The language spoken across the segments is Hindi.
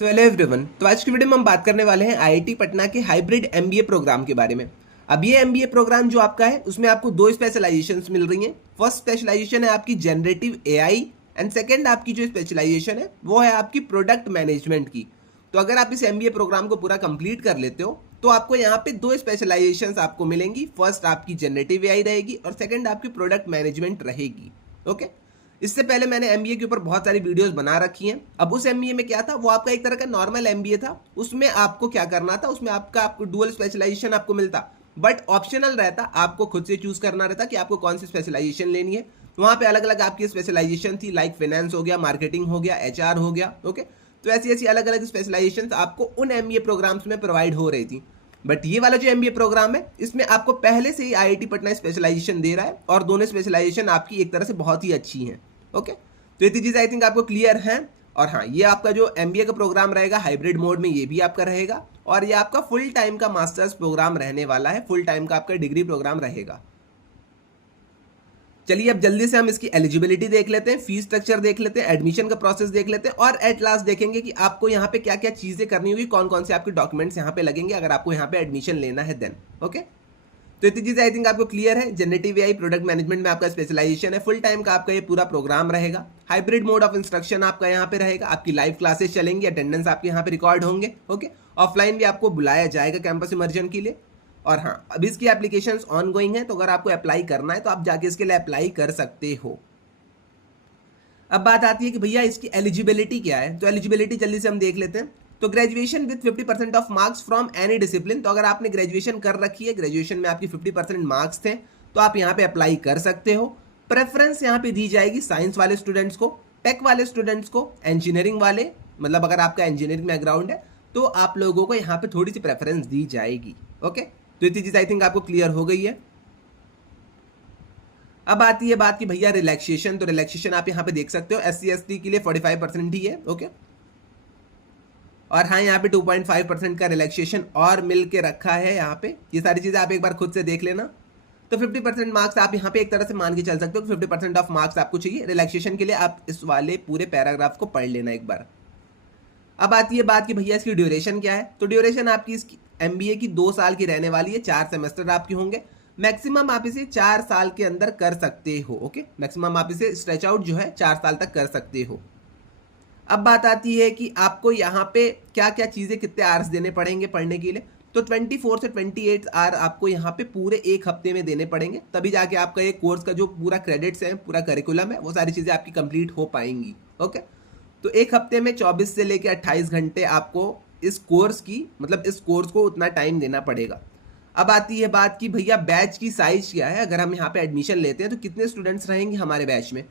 तो हेलो एवरीवन। तो आज की वीडियो में हम बात करने वाले हैं आईआईटी पटना के हाइब्रिड एमबीए प्रोग्राम के बारे में। अब ये एमबीए प्रोग्राम जो आपका है उसमें आपको दो स्पेशलाइजेशंस मिल रही हैं। फर्स्ट स्पेशलाइजेशन है आपकी जनरेटिव एआई एंड सेकंड आपकी जो स्पेशलाइजेशन है वो है आपकी प्रोडक्ट मैनेजमेंट की। तो अगर आप इस एमबीए प्रोग्राम को पूरा कंप्लीट कर लेते हो तो आपको यहाँ पे दो स्पेशलाइजेशंस आपको मिलेंगी। फर्स्ट आपकी जनरेटिव एआई रहेगी और सेकंड आपकी प्रोडक्ट मैनेजमेंट रहेगी। ओके। इससे पहले मैंने एमबीए के ऊपर बहुत सारी वीडियोस बना रखी हैं। अब उस एमबीए में क्या था, वो आपका एक तरह का नॉर्मल एमबीए था। उसमें आपको क्या करना था, उसमें आपको डुअल स्पेशलाइजेशन आपको मिलता, बट ऑप्शनल रहता, आपको खुद से चूज करना रहता कि आपको कौन सी स्पेशलाइजेशन लेनी है। वहां पे अलग अलग आपकी स्पेशलाइजेशन थी, लाइक फाइनेंस हो गया, मार्केटिंग हो गया, एचआर हो गया। ओके। तो ऐसी ऐसी अलग अलग स्पेशलाइजेशन आपको उन एमबीए प्रोग्राम्स में प्रोवाइड हो रही थी। बट ये वाला जो एमबीए प्रोग्राम है इसमें आपको पहले से ही आईआईटी पटना स्पेशलाइजेशन दे रहा है और दोनों स्पेशलाइजेशन आपकी एक तरह से बहुत ही अच्छी हैं। ओके। तो ये चीज़ आई थिंक आपको क्लियर है। और हाँ, ये आपका जो एमबीए का प्रोग्राम रहेगा हाइब्रिड मोड में, ये भी आपका रहेगा और ये आपका फुल टाइम का मास्टर्स प्रोग्राम रहने वाला है, फुल टाइम का आपका डिग्री प्रोग्राम रहेगा। चलिए अब जल्दी से हम इसकी एलिजिबिलिटी देख लेते हैं, फीस स्ट्रक्चर देख लेते हैं, एडमिशन का प्रोसेस देख लेते हैं और एट लास्ट देखेंगे कि आपको यहाँ पे क्या क्या चीज़ें करनी होगी, कौन कौन से आपके डॉक्यूमेंट्स यहाँ पे लगेंगे अगर आपको यहाँ पे एडमिशन लेना है देन। ओके। तो इतनी चीज़ें आई थिंक आपको क्लियर है। जनरेटिव एआई प्रोडक्ट मैनेजमेंट में आपका स्पेशलाइजेशन है, फुल टाइम का आपका ये पूरा प्रोग्राम रहेगा। हाइब्रिड मोड ऑफ इंस्ट्रक्शन आपका यहाँ पे रहेगा, आपकी लाइव क्लासेस चलेंगी, अटेंडेंस आपके यहाँ पे रिकॉर्ड होंगे। ओके। ऑफलाइन भी आपको बुलाया जाएगा कैंपस इमर्जन के लिए। और हाँ, अभी इसकी एप्लीकेशन ऑन गोइंग है, तो अगर आपको अप्लाई करना है तो आप जाके इसके लिए अप्लाई कर सकते हो। अब बात आती है कि भैया इसकी एलिजिबिलिटी क्या है। तो एलिजिबिलिटी जल्दी से हम देख लेते हैं। तो graduation with 50% of marks from any discipline. तो अगर आपने ग्रेजुएशन कर रखी है, ग्रेजुएशन में आपकी 50% मार्क्स थे, तो आप यहाँ पे अप्लाई कर सकते हो। प्रेफरेंस यहाँ पे दी जाएगी साइंस वाले स्टूडेंट्स को, टेक वाले स्टूडेंट्स को, इंजीनियरिंग वाले, मतलब अगर आपका इंजीनियरिंग बैकग्राउंड है तो आप लोगों को यहाँ पे थोड़ी सी प्रेफरेंस दी जाएगी। ओके। तो ये चीज़ आई थिंक आपको क्लियर हो गई है। अब आती है बात कि भैया रिलैक्सेशन। तो रिलैक्सेशन आप यहाँ पे देख सकते हो, SC ST के लिए 45% ही है। ओके। और हाँ, यहाँ पे 2.5% का रिलैक्सेशन और मिल के रखा है यहाँ पे। ये सारी चीज़ें आप एक बार खुद से देख लेना। तो 50% मार्क्स आप यहाँ पे एक तरह से मान के चल सकते हो कि 50% ऑफ मार्क्स आपको चाहिए रिलैक्सेशन के लिए। आप इस वाले पूरे पैराग्राफ को पढ़ लेना एक बार। अब आती है बात कि भैया इसकी ड्यूरेशन क्या है। तो ड्यूरेशन आपकी इसकी एमबीए की 2 साल की रहने वाली है, 4 सेमेस्टर आपके होंगे। मैक्सिमम आप इसे 4 साल के अंदर कर सकते हो। ओके। मैक्सिमम आप इसे स्ट्रेच आउट जो है 4 साल तक कर सकते हो। अब बात आती है कि आपको यहाँ पे क्या क्या चीज़ें, कितने आवर्स देने पड़ेंगे पढ़ने के लिए। तो 24 से 28 आवर आपको यहाँ पे पूरे एक हफ्ते में देने पड़ेंगे, तभी जाके आपका ये कोर्स का जो पूरा क्रेडिट्स है, पूरा करिकुलम है, वो सारी चीज़ें आपकी कंप्लीट हो पाएंगी। ओके। तो एक हफ्ते में 24 से लेकर 28 घंटे आपको इस कोर्स की, मतलब इस कोर्स को उतना टाइम देना पड़ेगा। अब आती है बात कि भैया बैच की साइज क्या है। अगर हम यहाँ पे एडमिशन लेते हैं तो कितने स्टूडेंट्स रहेंगे हमारे बैच में।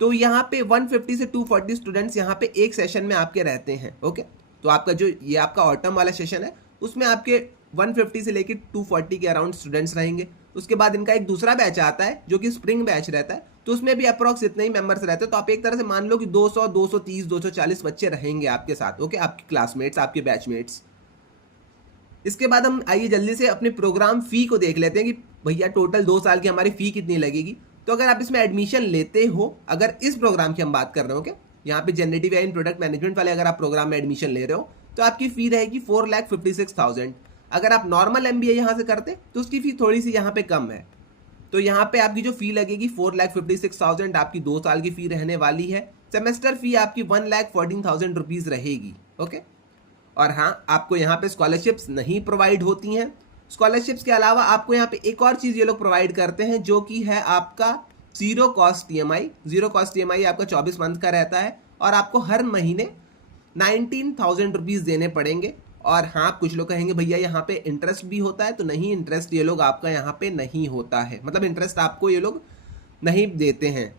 तो यहाँ पे 150 से 240 स्टूडेंट्स यहाँ पे एक सेशन में आपके रहते हैं। ओके। तो आपका जो ये आपका ऑटम वाला सेशन है उसमें आपके 150 से लेकर 240 के अराउंड स्टूडेंट्स रहेंगे। उसके बाद इनका एक दूसरा बैच आता है जो कि स्प्रिंग बैच रहता है, तो उसमें भी अप्रॉक्स इतने ही मेंबर्स रहते हैं। तो आप एक तरह से मान लो कि 200, 230, 240 बच्चे रहेंगे आपके साथ। ओके। आपके क्लासमेट्स, आपके बैचमेट्स। इसके बाद हम आइए जल्दी से अपने प्रोग्राम फी को देख लेते हैं कि भैया टोटल 2 साल की हमारी फी कितनी लगेगी। तो अगर आप इसमें एडमिशन लेते हो, अगर इस प्रोग्राम की हम बात कर रहे हो, क्या यहाँ पे जनरेटिव एआई प्रोडक्ट मैनेजमेंट वाले अगर आप प्रोग्राम में एडमिशन ले रहे हो तो आपकी फी रहेगी 4,56,000। अगर आप नॉर्मल एमबीए यहाँ से करते तो उसकी फी थोड़ी सी यहाँ पे कम है। तो यहाँ पे आपकी जो फी लगेगी 4,56,000 आपकी 2 साल की फी रहने वाली है। सेमेस्टर फी आपकी 1,14,000 रुपीज़ रहेगी। ओके। और हाँ, आपको यहाँ पे स्कॉलरशिप्स नहीं प्रोवाइड होती हैं। स्कॉलरशिप्स के अलावा आपको यहाँ पे एक और चीज़ ये लोग प्रोवाइड करते हैं जो कि है आपका zero cost EMI. Zero cost EMI आपका 24 मंथ का रहता है और आपको हर महीने 19,000 रुपीज़ देने पड़ेंगे। और हाँ, कुछ लोग कहेंगे भैया यहाँ पे इंटरेस्ट भी होता है, तो नहीं, इंटरेस्ट ये लोग आपका यहाँ पे नहीं होता है, मतलब इंटरेस्ट आपको ये लोग नहीं देते हैं।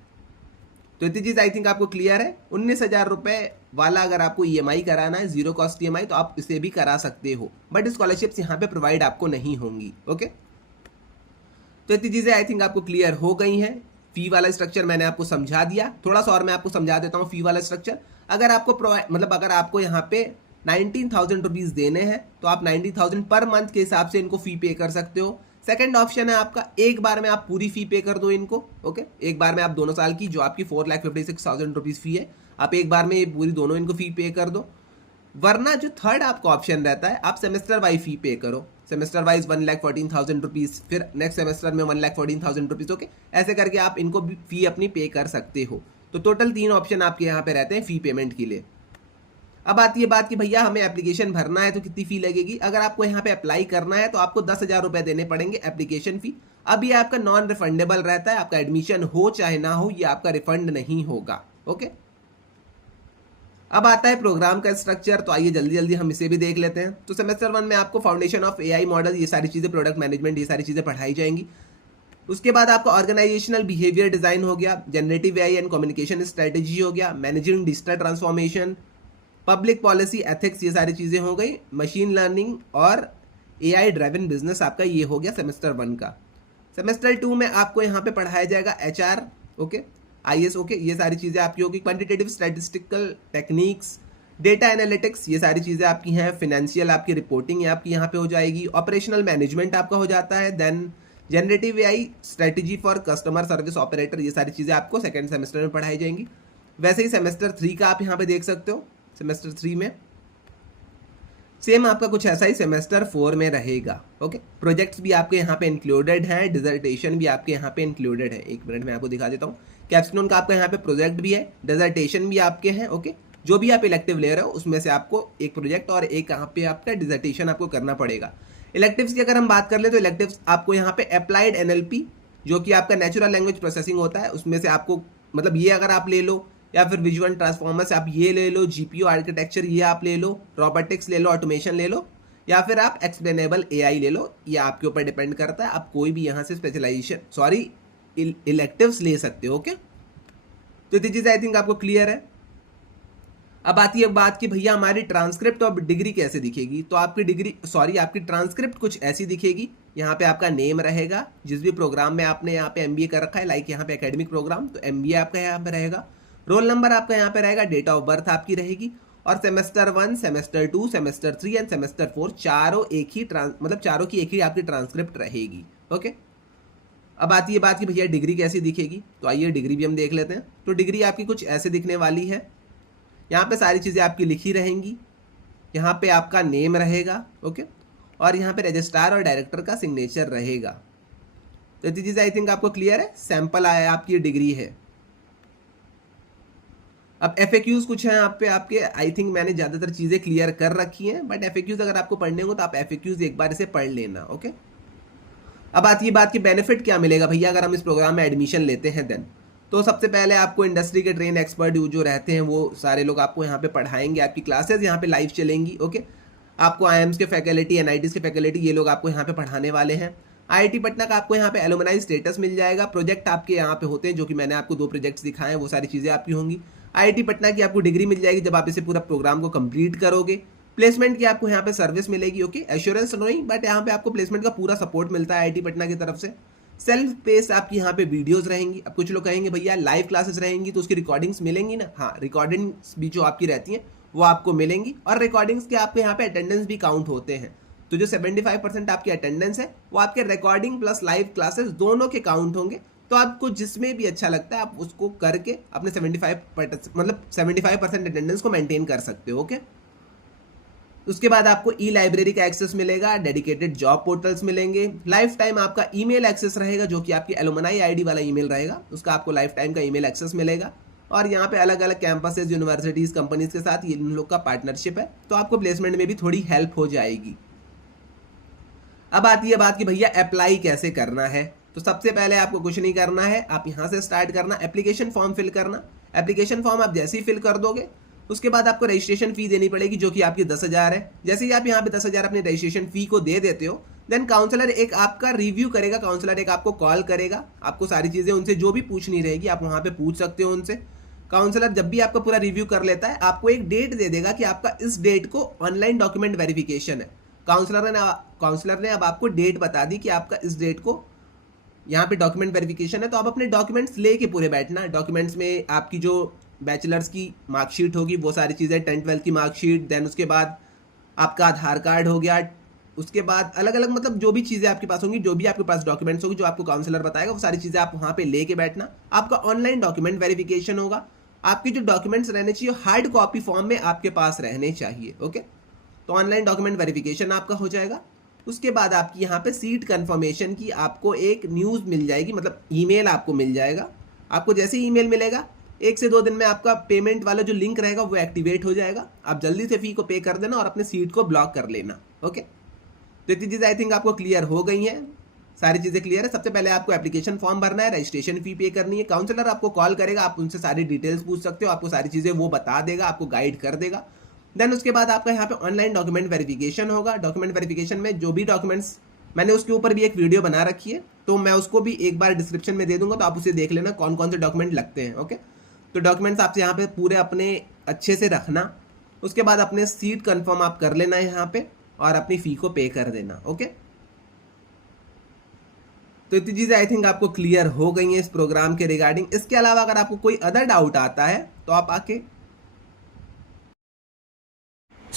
तो इतनी चीज़ आई थिंक आपको क्लियर है। 19,000 रुपये वाला अगर आपको ईएमआई कराना है, जीरो कॉस्ट ईएमआई, तो आप इसे भी करा सकते हो, बट स्कॉलरशिप्स यहाँ पे प्रोवाइड आपको नहीं होंगी। ओके। तो इतनी चीज़ें आई थिंक आपको क्लियर हो गई हैं। फी वाला स्ट्रक्चर मैंने आपको समझा दिया, थोड़ा सा और मैं आपको समझा देता हूँ फी वाला स्ट्रक्चर। अगर आपको मतलब अगर आपको यहाँ पे 19,000 रुपीज़ देने हैं तो आप 19,000 पर मंथ के हिसाब से इनको फी पे कर सकते हो। सेकंड ऑप्शन है आपका, एक बार में आप पूरी फी पे कर दो इनको। ओके। एक बार में आप दोनों साल की जो आपकी 4,56,000 रुपीज़ फी है, आप एक बार में ये पूरी दोनों इनको फी पे कर दो। वरना जो थर्ड आपका ऑप्शन रहता है, आप सेमेस्टर वाइज फी पे करो, सेमेस्टर वाइज 1,14,000 रुपीज़, फिर नेक्स्ट सेमेस्टर में 1,14,000 रुपीज़, ओके, ऐसे करके आप इनको भी फी अपनी पे कर सकते हो। तो टोटल 3 ऑप्शन आपके यहाँ पे रहते हैं फी पेमेंट के लिए। अब आती है बात कि भैया हमें एप्लीकेशन भरना है तो कितनी फ़ी लगेगी। अगर आपको यहाँ पे अप्लाई करना है तो आपको 10,000 रुपये देने पड़ेंगे एप्लीकेशन फ़ी। अब ये आपका नॉन रिफंडेबल रहता है, आपका एडमिशन हो चाहे ना हो, ये आपका रिफंड नहीं होगा, ओके। अब आता है प्रोग्राम का स्ट्रक्चर, तो आइए जल्दी जल्दी हम इसे भी देख लेते हैं। तो सेमेस्टर 1 में आपको फाउंडेशन ऑफ एआई मॉडल, ये सारी चीज़ें, प्रोडक्ट मैनेजमेंट, ये सारी चीज़ें पढ़ाई जाएंगी। उसके बाद आपका ऑर्गेनाइजेशनल बिहेवियर डिज़ाइन हो गया, generative AI and communication strategy हो गया, managing digital transformation, public policy, ethics, ये सारी चीज़ें हो गई, मशीन लर्निंग और एआई ड्राइवन बिजनेस, आपका ये हो गया सेमेस्टर 1 का। सेमेस्टर 2 में आपको यहाँ पे पढ़ाया जाएगा एचआर, ओके, आईएस, ओके, ये सारी चीज़ें आपकी होगी, quantitative statistical techniques, data analytics, ये सारी चीज़ें आपकी हैं, फिनेंशियल आपकी रिपोर्टिंग आपकी यहाँ पे हो जाएगी, ऑपरेशनल मैनेजमेंट आपका हो जाता है, then generative AI, strategy for customer service operator, ये सारी चीज़ें आपको सेकेंड सेमेस्टर में पढ़ाई जाएंगी। वैसे ही सेमेस्टर 3 का आप यहाँ पे देख सकते हो, सेमेस्टर 3 में सेम आपका कुछ ऐसा ही सेमेस्टर 4 में रहेगा, ओके। प्रोजेक्ट्स भी आपके यहाँ पे इंक्लूडेड हैं, डिजर्टेशन भी आपके यहाँ पे इंक्लूडेड है। एक मिनट में आपको दिखा देता हूँ। कैप्स्टोन का आपका यहाँ पे प्रोजेक्ट भी है, डिजर्टेशन भी आपके हैं, ओके। जो भी आप इलेक्टिव ले रहे हो उसमें से आपको एक प्रोजेक्ट और एक यहाँ पे आपका डिजर्टेशन आपको करना पड़ेगा। इलेक्टिव्स की अगर हम बात कर ले तो इलेक्टिव्स आपको यहाँ पे अप्लाइड एनएलपी, जो कि आपका नेचुरल लैंग्वेज प्रोसेसिंग होता है, उसमें से आपको मतलब ये अगर आप ले लो, या फिर विजुअल ट्रांसफॉर्मर्स आप ये ले लो, जीपीयू आर्किटेक्चर ये आप ले लो, रोबोटिक्स ले लो, ऑटोमेशन ले लो, या फिर आप एक्सप्लेनेबल एआई ले लो, ये आपके ऊपर डिपेंड करता है। आप कोई भी यहाँ से स्पेशलाइजेशन इलेक्टिव्स ले सकते हो, ओके। तो ये चीज़ आई थिंक आपको क्लियर है। अब आती है बात कि भैया हमारी ट्रांसक्रिप्ट और डिग्री कैसे दिखेगी। तो आपकी ट्रांसक्रिप्ट कुछ ऐसी दिखेगी। यहाँ पे आपका नेम रहेगा, जिस भी प्रोग्राम में आपने यहाँ पे एमबीए कर रखा है, लाइक यहाँ पे एकेडमिक प्रोग्राम, तो एमबीए आपका यहाँ पे रहेगा, रोल नंबर आपका यहाँ पे रहेगा, डेट ऑफ बर्थ आपकी रहेगी, और semester 1, semester 2, semester 3 end semester 4 चारों एक ही चारों की एक ही आपकी ट्रांसक्रिप्ट रहेगी, ओके। अब आती है बात कि भैया डिग्री कैसी दिखेगी। तो आइए डिग्री भी हम देख लेते हैं। तो डिग्री आपकी कुछ ऐसे दिखने वाली है। यहाँ पे सारी चीज़ें आपकी लिखी रहेंगी, यहाँ पे आपका नेम रहेगा, ओके, और यहाँ पे रजिस्ट्रार और डायरेक्टर का सिग्नेचर रहेगा। तो ये चीज़ आई थिंक आपको क्लियर है। सैंपल आया आपकी डिग्री है। अब FAQs कुछ हैं आप पे आपके, आई थिंक मैंने ज़्यादातर चीज़ें क्लियर कर रखी हैं, बट FAQs अगर आपको पढ़ने हो तो आप FAQs एक बार इसे पढ़ लेना, ओके। अब आती है बात की बेनिफिट क्या मिलेगा भैया अगर हम इस प्रोग्राम में एडमिशन लेते हैं देन। तो सबसे पहले आपको इंडस्ट्री के ट्रेन एक्सपर्ट जो रहते हैं वो सारे लोग आपको यहाँ पे पढ़ाएंगे, आपकी क्लासेस यहाँ पे लाइव चलेंगी, ओके। आपको IIMs के फैकल्टी, NITs के फैकल्टी, ये लोग आपको यहाँ पे पढ़ाने वाले हैं। IIT पटना का आपको यहाँ पे एलुमनाई स्टेटस मिल जाएगा। प्रोजेक्ट आपके यहाँ पे होते हैं, जो कि मैंने आपको 2 प्रोजेक्ट्स दिखाए हैं, वो सारी चीज़ें आपकी होंगी। IIT पटना की आपको डिग्री मिल जाएगी जब आप इसे पूरा प्रोग्राम को कंप्लीट करोगे। प्लेसमेंट की आपको यहाँ पे सर्विस मिलेगी, ओके, एश्योरेंस नहीं, बट यहाँ पे आपको प्लेसमेंट का पूरा सपोर्ट मिलता है IIT पटना की तरफ से। सेल्फ पेस आपकी यहाँ पे वीडियोस रहेंगी। अब कुछ लोग कहेंगे भैया लाइव क्लासेस रहेंगी तो उसकी रिकॉर्डिंग्स मिलेंगी ना। हाँ, रिकॉर्डिंग्स भी जो आपकी रहती हैं वो आपको मिलेंगी, और रिकॉर्डिंग्स के आपके यहाँ पे अटेंडेंस भी काउंट होते हैं। तो जो 75% आपकी अटेंडेंस है वो आपके रिकॉर्डिंग प्लस लाइव क्लासेस दोनों के काउंट होंगे। तो आपको जिसमें भी अच्छा लगता है आप उसको करके अपने 75% अटेंडेंस को मेंटेन कर सकते हो, ओके। उसके बाद आपको लाइब्रेरी का एक्सेस मिलेगा, डेडिकेटेड जॉब पोर्टल्स मिलेंगे, लाइफ टाइम आपका ईमेल एक्सेस रहेगा, जो कि आपकी एलुमनाई आईडी वाला ईमेल रहेगा, उसका आपको लाइफ टाइम का ईमेल एक्सेस मिलेगा। और यहाँ पे अलग अलग कैंपसेस, यूनिवर्सिटीज़, कंपनीज के साथ इन लोग का पार्टनरशिप है, तो आपको प्लेसमेंट में भी थोड़ी हेल्प हो जाएगी। अब आती है बात कि भैया अप्लाई कैसे करना है। तो सबसे पहले आपको कुछ नहीं करना है, आप यहाँ से स्टार्ट करना, एप्लीकेशन फॉर्म फिल करना। एप्लीकेशन फॉर्म आप जैसे ही फिल कर दोगे उसके बाद आपको रजिस्ट्रेशन फी देनी पड़ेगी, जो कि आपकी 10,000 है। जैसे ही आप यहाँ पे 10,000 अपनी रजिस्ट्रेशन फी को दे देते हो, देन काउंसलर एक आपका रिव्यू करेगा, काउंसलर एक आपको कॉल करेगा, आपको सारी चीज़ें उनसे जो भी पूछनी रहेगी आप वहाँ पे पूछ सकते हो उनसे। काउंसलर जब भी आपका पूरा रिव्यू कर लेता है आपको एक डेट दे देगा कि आपका इस डेट को ऑनलाइन डॉक्यूमेंट वेरिफिकेशन है। काउंसलर ने अब आपको डेट बता दी कि आपका इस डेट को यहाँ पे डॉक्यूमेंट वेरिफिकेशन है, तो आप अपने डॉक्यूमेंट्स लेके पूरे बैठना। डॉक्यूमेंट्स में आपकी जो बैचलर्स की मार्कशीट होगी वो सारी चीज़ें, 10th-12th की मार्कशीट, देन उसके बाद आपका आधार कार्ड हो गया, उसके बाद अलग अलग मतलब जो भी चीज़ें आपके पास होंगी, जो भी आपके पास डॉक्यूमेंट्स होगी, जो आपको काउंसलर बताएगा वो सारी चीज़ें आप वहाँ पे लेके बैठना। आपका ऑनलाइन डॉक्यूमेंट वेरिफिकेशन होगा, आपके जो डॉक्यूमेंट्स रहने चाहिए हार्ड कॉपी फॉर्म में आपके पास रहने चाहिए। ओके, तो ऑनलाइन डॉक्यूमेंट वेरिफिकेशन आपका हो जाएगा। उसके बाद आपकी यहाँ पे सीट कंफर्मेशन की आपको एक न्यूज़ मिल जाएगी, मतलब ईमेल आपको मिल जाएगा। आपको जैसे ही ईमेल मिलेगा 1 से 2 दिन में आपका पेमेंट वाला जो लिंक रहेगा वो एक्टिवेट हो जाएगा। आप जल्दी से फी को पे कर देना और अपने सीट को ब्लॉक कर लेना। ओके, तो इतनी चीज़ें आई थिंक आपको क्लियर हो गई हैं, सारी चीज़ें क्लियर है। सबसे पहले आपको एप्लीकेशन फॉर्म भरना है, रजिस्ट्रेशन फी पे करनी है, काउंसलर आपको कॉल करेगा, आप उनसे सारी डिटेल्स पूछ सकते हो, आपको सारी चीज़ें वो बता देगा, आपको गाइड कर देगा। देन उसके बाद आपका यहाँ पे ऑनलाइन डॉक्यूमेंट वेरिफिकेशन होगा। डॉक्यूमेंट वेरिफिकेशन में जो भी डॉक्यूमेंट्स, मैंने उसके ऊपर भी एक वीडियो बना रखी है, तो मैं उसको भी एक बार डिस्क्रिप्शन में दे दूंगा, तो आप उसे देख लेना कौन कौन से डॉक्यूमेंट लगते हैं। ओके, तो डॉक्यूमेंट्स आपसे यहाँ पे पूरे अपने अच्छे से रखना। उसके बाद अपने सीट कंफर्म आप कर लेना है यहाँ पे और अपनी फ़ी को पे कर देना। ओके, तो इतनी चीज़ें आई थिंक आपको क्लियर हो गई हैं इस प्रोग्राम के रिगार्डिंग। इसके अलावा अगर आपको कोई अदर डाउट आता है तो आप आके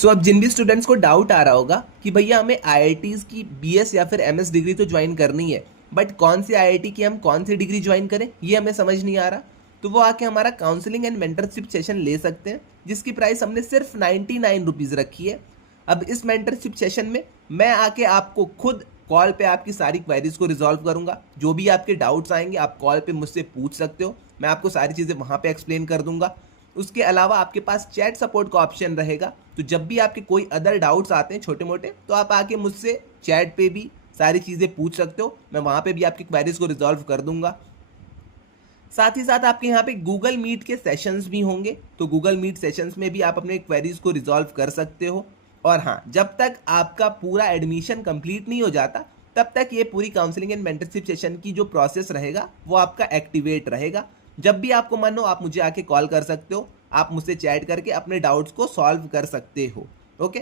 अब जिन भी स्टूडेंट्स को डाउट आ रहा होगा कि भैया हमें IITs की BS या फिर MS डिग्री तो ज्वाइन करनी है, बट कौन सी IIT की हम कौन सी डिग्री ज्वाइन करें ये हमें समझ नहीं आ रहा, तो वो आके हमारा काउंसलिंग एंड मेंटरशिप सेशन ले सकते हैं, जिसकी प्राइस हमने सिर्फ 99 रुपीज़ रखी है। अब इस मेंटरशिप सेशन में मैं आके आपको खुद कॉल पे आपकी सारी क्वेरीज को रिजॉल्व करूंगा। जो भी आपके डाउट्स आएंगे आप कॉल पे मुझसे पूछ सकते हो, मैं आपको सारी चीज़ें वहाँ पे एक्सप्लेन कर दूंगा। उसके अलावा आपके पास चैट सपोर्ट का ऑप्शन रहेगा, तो जब भी आपके कोई अदर डाउट्स आते हैं छोटे मोटे, तो आप आके मुझसे चैट पे भी सारी चीज़ें पूछ सकते हो, मैं वहाँ पे भी आपकी क्वेरीज को रिजॉल्व कर दूंगा। साथ ही साथ आपके यहाँ पे गूगल मीट के सेशंस भी होंगे, तो गूगल मीट सेशंस में भी आप अपने क्वेरीज को रिजॉल्व कर सकते हो। और हाँ, जब तक आपका पूरा एडमिशन कंप्लीट नहीं हो जाता तब तक ये पूरी काउंसलिंग एंड मेंटरशिप सेशन की जो प्रोसेस रहेगा वो आपका एक्टिवेट रहेगा। जब भी आपको मन हो आप मुझे आके कॉल कर सकते हो, आप मुझसे चैट करके अपने डाउट्स को सॉल्व कर सकते हो। ओके,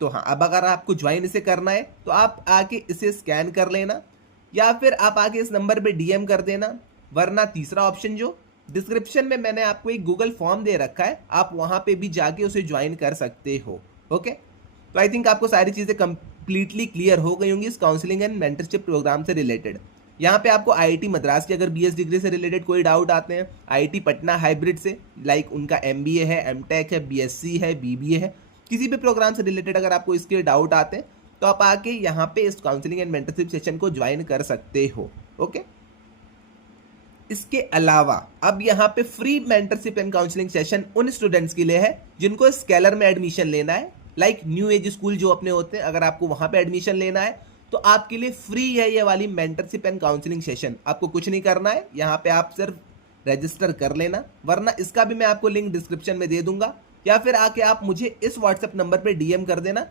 तो हाँ, अब अगर आपको ज्वाइन इसे करना है तो आप आके इसे स्कैन कर लेना या फिर आप आके इस नंबर पे DM कर देना, वरना तीसरा ऑप्शन जो डिस्क्रिप्शन में मैंने आपको एक गूगल फॉर्म दे रखा है, आप वहाँ पे भी जाके उसे ज्वाइन कर सकते हो। ओके, तो आई थिंक आपको सारी चीज़ें कंप्लीटली क्लियर हो गई होंगी इस काउंसलिंग एंड मेंटरशिप प्रोग्राम से रिलेटेड। यहाँ पे आपको IIT मद्रास की अगर BS डिग्री से रिलेटेड कोई डाउट आते हैं, IIT पटना हाइब्रिड से लाइक उनका MBA है, MTech है, BSc है, BBA है, किसी भी प्रोग्राम से रिलेटेड अगर आपको इसके डाउट आते हैं तो आप आके यहाँ पे इस काउंसलिंग एंड मेंटरशिप सेशन को ज्वाइन कर सकते हो। ओके, इसके अलावा अब यहाँ पे free mentorship and counselling session उन स्टूडेंट्स के लिए है जिनको स्केलर में एडमिशन लेना है, लाइक न्यू एज स्कूल जो अपने होते हैं, अगर आपको वहाँ पे एडमिशन लेना है तो आपके लिए फ्री है ये वाली मेंटरशिप एंड काउंसलिंग सेशन। आपको कुछ नहीं करना है, यहाँ पे आप सिर्फ रजिस्टर कर लेना, वरना इसका भी मैं आपको लिंक डिस्क्रिप्शन में दे दूंगा, या फिर आके आप मुझे इस व्हाट्सएप नंबर पे DM कर देना।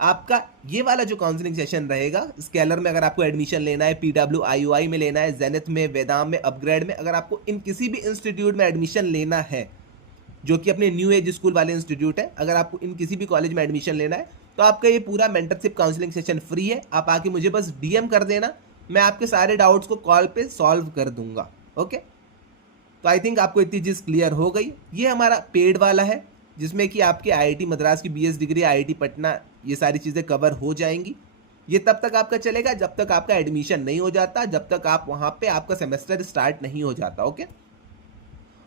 आपका ये वाला जो काउंसलिंग सेशन रहेगा स्केलर में, अगर आपको एडमिशन लेना है, PWIUI में लेना है, जेनिथ में, वेदांत में, अपग्रेड में, अगर आपको इन किसी भी इंस्टीट्यूट में एडमिशन लेना है जो कि अपने न्यू एज स्कूल वाले इंस्टीट्यूट है, अगर आपको इन किसी भी कॉलेज में एडमिशन लेना है तो आपका ये पूरा मेंटरशिप काउंसलिंग सेशन फ्री है। आप आके मुझे बस DM कर देना, मैं आपके सारे डाउट्स को कॉल पे सॉल्व कर दूंगा। ओके, तो आई थिंक आपको इतनी चीज़ क्लियर हो गई। ये हमारा पेड वाला है जिसमें कि आपके IIT मद्रास की BS डिग्री, IIT पटना, ये सारी चीज़ें कवर हो जाएंगी। ये तब तक आपका चलेगा जब तक आपका एडमिशन नहीं हो जाता, जब तक आप वहाँ पे आपका सेमेस्टर स्टार्ट नहीं हो जाता। ओके,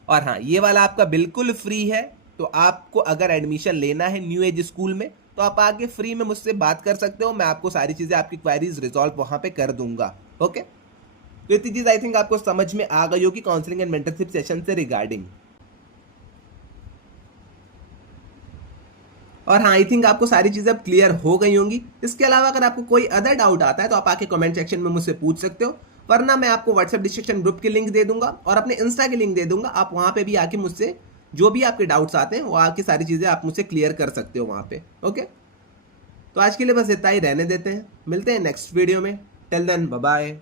और हाँ, ये वाला आपका बिल्कुल फ्री है, तो आपको अगर एडमिशन लेना है न्यू एज स्कूल में तो आप आगे फ्री में मुझसे बात कर सकते हो, मैं आपको सारी चीज़ें, आपकी क्वेरीज रिजॉल्व वहाँ पे कर दूंगा। ओके, तो इतनी चीज़ आई थिंक आपको समझ में आ गई होगी काउंसलिंग एंड मेंटरशिप सेशन से रिगार्डिंग। और हाँ, आई थिंक आपको सारी चीज़ें अब क्लियर हो गई होंगी। इसके अलावा अगर आपको कोई अदर डाउट आता है तो आप आके कमेंट सेक्शन में मुझसे पूछ सकते हो, वरना मैं आपको व्हाट्सएप डिस्क्रिप्शन ग्रुप की लिंक दे दूंगा और अपने इंस्टा की लिंक दे दूंगा, आप वहाँ पे भी आके मुझसे जो भी आपके डाउट्स आते हैं वो आके सारी चीज़ें आप मुझसे क्लियर कर सकते हो वहाँ पे। ओके, तो आज के लिए बस इतना ही रहने देते हैं, मिलते हैं नेक्स्ट वीडियो में। Till then bye bye.